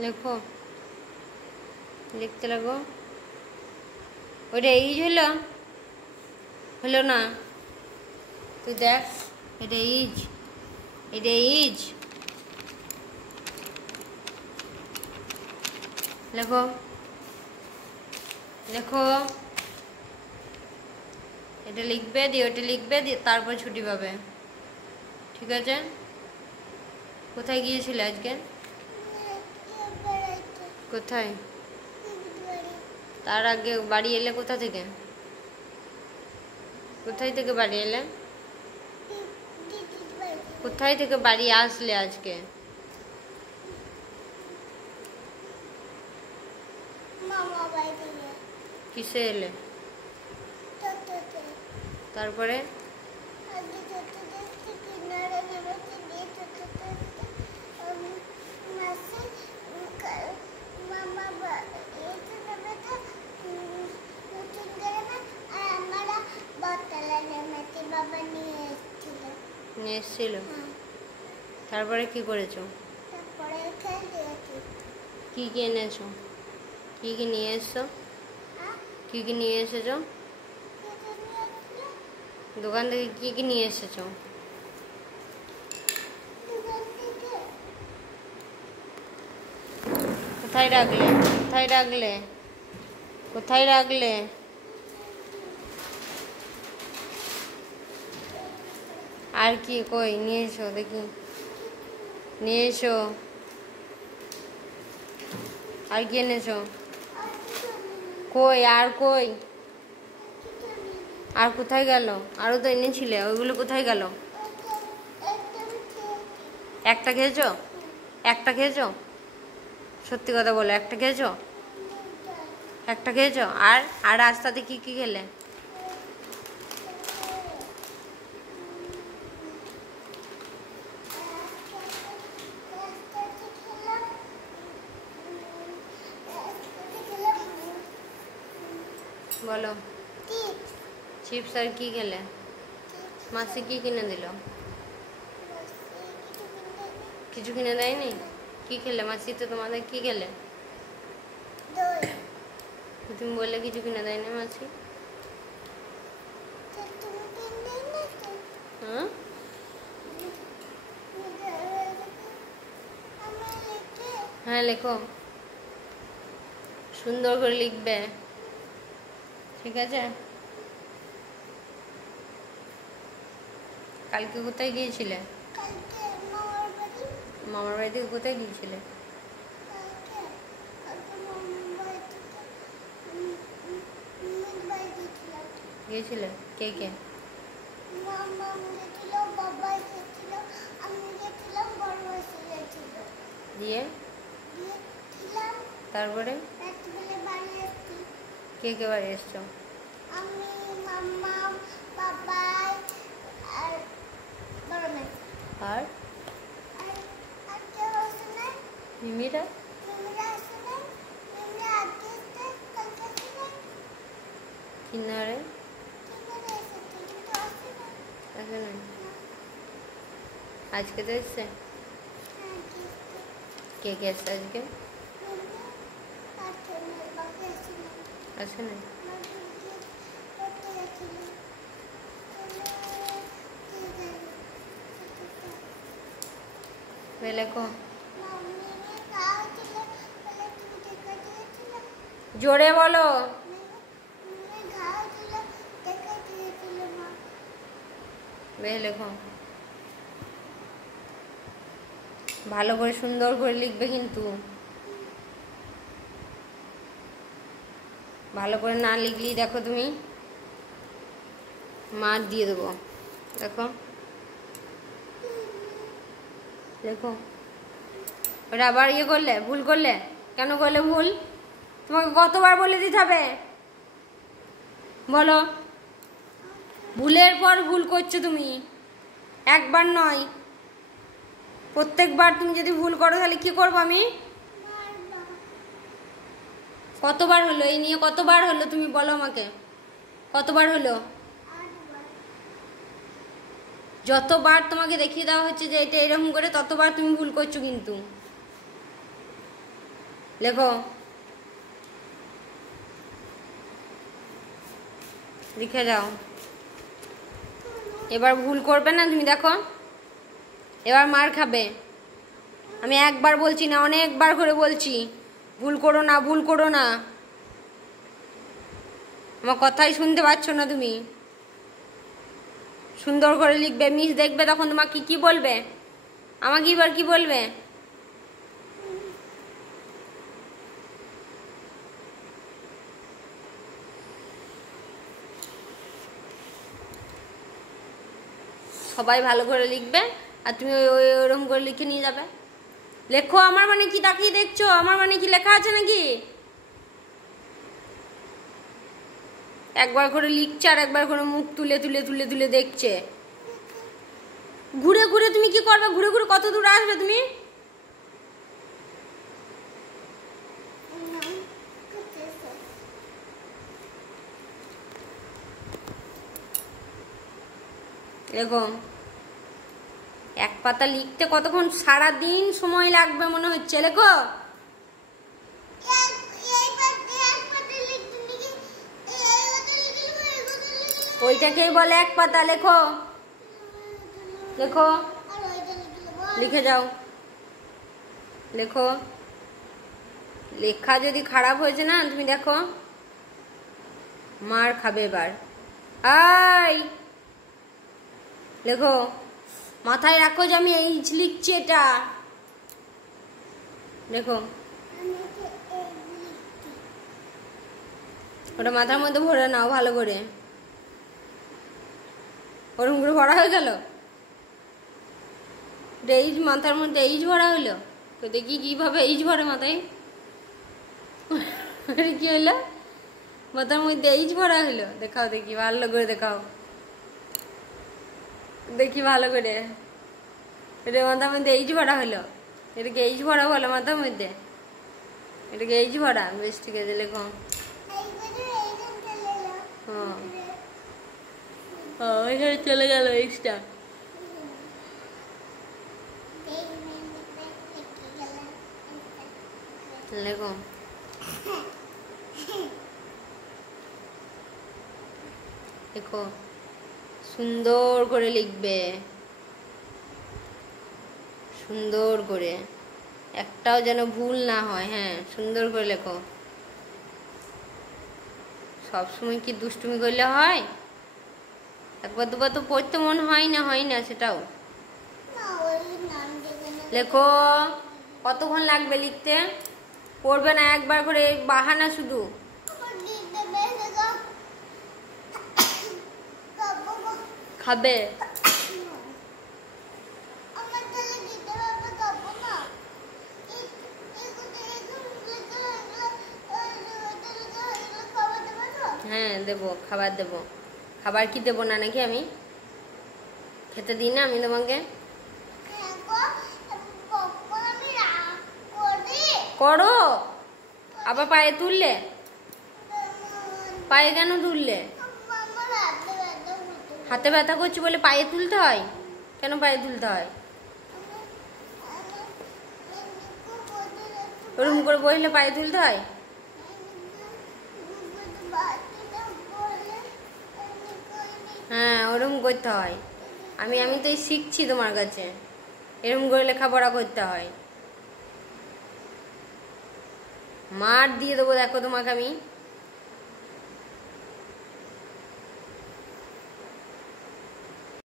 লেখো, লিখতে লাগো। ওইটা ইজ হলো, হলো না? তুই দেখ, এটা ইজ, এটা ইজ। লেখো, লেখো। এটা লিখবে, দিয়ে ওটা লিখবে, দিয়ে তারপর ছুটি পাবে, ঠিক আছে? কোথায় গিয়েছিলে আজকে? কোথায়? তার আগে বাড়ি এলে কোথা থেকে? কোথায় থেকে বাড়ি এলে? কোথায় থেকে বাড়ি আসলে আজকে? কিসে এলে? তারপরে নিয়ে এসেছিল। তারপরে কি করেছো? কি কি এনেছো? কি কি নিয়ে এসছো? কি কি নিয়ে এসেছো? দোকান থেকে কি কি নিয়ে এসেছো? কোথায় রাখলে? কোথায় রাখলে? কোথায় রাখলে? আর কি কই নিয়ে এসো দেখি, নিয়ে এসো। আর কি এনেছো? কই আর কই? আর কোথায় গেল? আরও তো এনেছিলে, ওইগুলো কোথায় গেল? একটা খেয়েছো? একটা খেয়েছো? সত্যি কথা বলো, একটা খেয়েছো? একটা খেয়েছো? আর আর রাস্তাতে কি কি খেলে? বলো। চিপস আর কি খেলে? মাসি কি কিনে দিল? কিছু কিনে দেয়নি? কি খেলে মাসি? তো তোমাদের কি খেলে? তুমি বললে কিছু কিনে দেয়নি মাসি। হ্যাঁ, হ্যাঁ লেখো, সুন্দর করে লিখবে, ঠিক আছে? কালকে কোথায় গিয়েছিলে? মামার বাড়ি থেকে কোথায় গিয়েছিলে? গিয়েছিলে? কে কে? দিয়ে তারপরে কে কে বাড়ি এসছো? আর মিমিরা? কিনারে আসে না? আজকে তো এসছে। কে কে এসছে আজকে? আসে না? লেখো, জোরে বলো। লেখো, ভালো করে সুন্দর করে লিখবে কিন্তু, ভালো করে না লিখলেই দেখো তুমি মার দিয়ে দেবো। দেখো, দেখো, ওটা আবার ইয়ে করলে, ভুল করলে, কেন করলে ভুল? তোমাকে কতবার বলে দিতে হবে? বলো। ভুলের পর ভুল করছো তুমি, একবার নয়, প্রত্যেকবার তুমি যদি ভুল করো তাহলে কি করবো আমি? কতবার হলো এই নিয়ে? কতবার হলো তুমি বলো আমাকে, কতবার হলো? যতবার তোমাকে দেখিয়ে দেওয়া হচ্ছে যে এটা এরকম করে, ততবার তুমি ভুল করছো কিন্তু। লেখো, লিখে যাও। এবার ভুল করবে না তুমি, দেখো এবার মার খাবে। আমি একবার বলছি না, অনেকবার করে বলছি ভুল করো না, ভুল করো না। আমার কথাই শুনতে পাচ্ছ না তুমি। সুন্দর করে লিখবে, মিস দেখবে তখন তোমাকে কি বলবে, আমাকে এবার কি বলবে? সবাই ভালো করে লিখবে আর তুমি ওরকম করে লিখে নিয়ে যাবে। লেখো, আমার মানে কি তাকিয়ে দেখছো? আমার মানে কি লেখা আছে নাকি? একবার করে লিখছে আর একবার করে মুখ তুলে তুলে তুলে তুলে দেখছে। ঘুরে ঘুরে তুমি কি করবে? ঘুরে ঘুরে কত দূর আসবে তুমি? লেখো, এক পাতা লিখতে কতক্ষণ? সারাদিন সময় লাগবে মনে হচ্ছে। লেখো, ওইটাকেই বলে এক পাতা। লেখো, লেখো, লিখে যাও। লেখো, লেখা যদি খারাপ হয়েছে না, তুমি দেখো মার খাবে এবার। আই লেখো, মাথায় রাখো যে আমি এইচ লিখছি এটা। দেখো, ওটা মাথার মধ্যে ভরে নাও ভালো করে। ওরকম করে ভরা হয়ে গেল? এইচ মাথার মধ্যে এইচ ভরা হইলো? তো দেখি কিভাবে এইচ ভরে মাথায়। কি হইলো? মাথার মধ্যে এইচ ভরা হইলো? দেখাও দেখি, ভালো করে দেখাও, দেখি ভালো করে। এটা মাথার মধ্যে এইচ ভরা হলো? এটাকে এইচ ভরা বলো মাথার মধ্যে? এটাকে এইচ ভরা? বেশ, ঠিক আছে, লেখো। এখানে চলে গেল এইচটা। লেখো, দেখো সুন্দর করে লিখবে, সুন্দর করে, একটাও যেন ভুল না হয়। হ্যাঁ, সুন্দর করে লেখো। সবসময় কি দুষ্টুমি করলে হয়? একবার দুবার তো পড়তে মন হয় না, হয় না সেটাও। লেখো, কতক্ষণ লাগবে লিখতে? পড়বে না, একবার করে বাহানা শুধু। খাবে? হ্যাঁ দেবো, খাবার দেবো। খাবার কি দেবো না নাকি? আমি খেতে দিই না আমি তোমাকে? করো, আবার পায়ে তুললে? পায়ে কেন তুললে? হাতে ব্যথা করছে বলে পায়ে তুলতে হয়? কেন পায়ে তুলতে হয়? ওরকম করে বসলে পায়ে তুলতে হয়? হ্যাঁ, ওরকম করতে হয়। আমি তো শিখছি তোমার কাছে, এরকম করে লেখাপড়া করতে হয়। মার দিয়ে দেবো দেখো তোমাকে আমি।